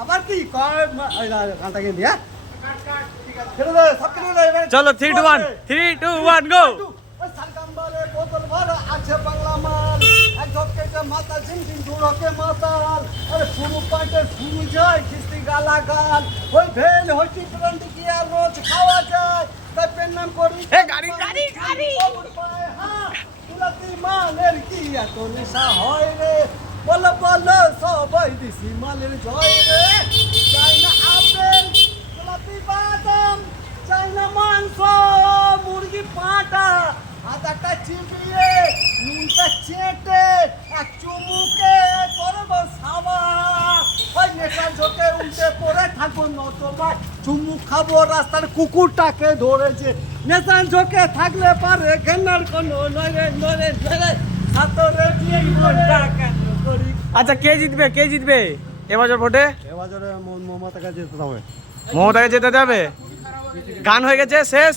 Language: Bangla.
আবার কি গানটা কিনে দিয়া চলো 3 2 1 3 2 1 গো। বোতল ভরা আছে বাংলা মাল, এক ঝটকে মাথা ঝিমঝিম ধুড়কে মাতাল, আরে ফুরু পাইতে ফুরু যায় খিস্তি গালা গাল, ওই ভেল হইছি ব্র্যান্ডি কি আর রোজ খাওয়া যায়, তাই পেন নাম করি এ গাড়ি গাড়ি গাড়ি তুলাতি মালের কি এত নেশা হয় রে, বলো বলো সবাই দিছি মালের জয় রে, চাই না আপেল তুলাতি বাদাম, চাই না মাংস মুরগি পাটা, আদাটা চিবিয়ে নুনটা চেটে এক চুমুকে করবো সাবা, ওই নেশার ঝোঁকে উল্টে পড়ে থাকবো নতবা চুমুক খাবো রাস্তার কুকুরটাকে ধরেছে, নেশার ঝোঁকে থাকলে পারে ঘেন্নার কোনো নয় নয় নয় সাতরে দিয়ে মনটা কেন করি। আচ্ছা কে জিতবে এবছর ভোটে? এবারে মমতাকে যেতে হবে। মমতাকে যেতে হবে। গান হয়ে গেছে শেষ।